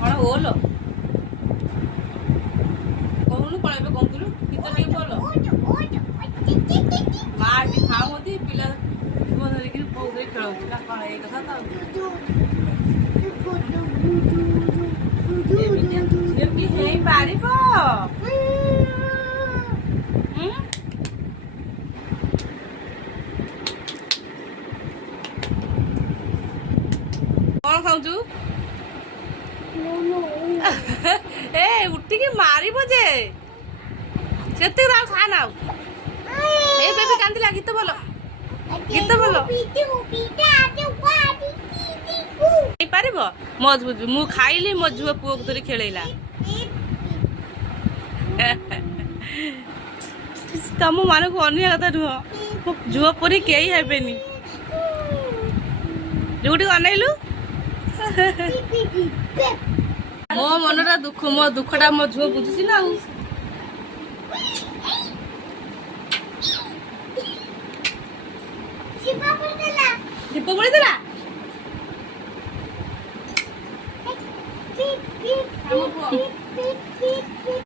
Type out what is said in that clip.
କଣ ଓଲ କହୁନୁ ପଳେଇବେ କହୁଥିଲୁ ଗୀତ ଟିକେ ବୋଲ ମା ଏଠି ଖାଉନ୍ତି ପିଲା ଛୁଆ ଧରିକି ବୋଉ ଧରି ଖେଳଉଛି ନା କଣ ଏଇ କଥା ତ ଝିଅ କି ହେଇପାରିବ କଣ ଖାଉଛୁ ଏ ଉଠିକି ମାରିବ ଯେ ସେତିକି ଆଉ ଖା ନା ଆଉ ଏ ବେବି କାନ୍ଦିଲା ଗୀତ ବୋଲ ଗୀତ ବୋଲ ହେଇପାରିବ ମୋ ମୁଁ ଖାଇଲି ମୋ ଝୁଅ ପୁଅକୁ ଧରି ଖେଳେଇଲା ତମ ମାନଙ୍କୁ ଅନେକ କଥା ନୁହଁ ମୋ ଝୁଅ ପରି କେହି ହେବେନି ଯୋଉଠି ଅନେଇଲୁ ମୋ ମନଟା ଦୁଃଖ ମୋ ଦୁଃଖଟା ମୋ ଝୁଅ ବୁଝୁଛି ନା ଆଉ ଦୀପ ପଡିଥିଲା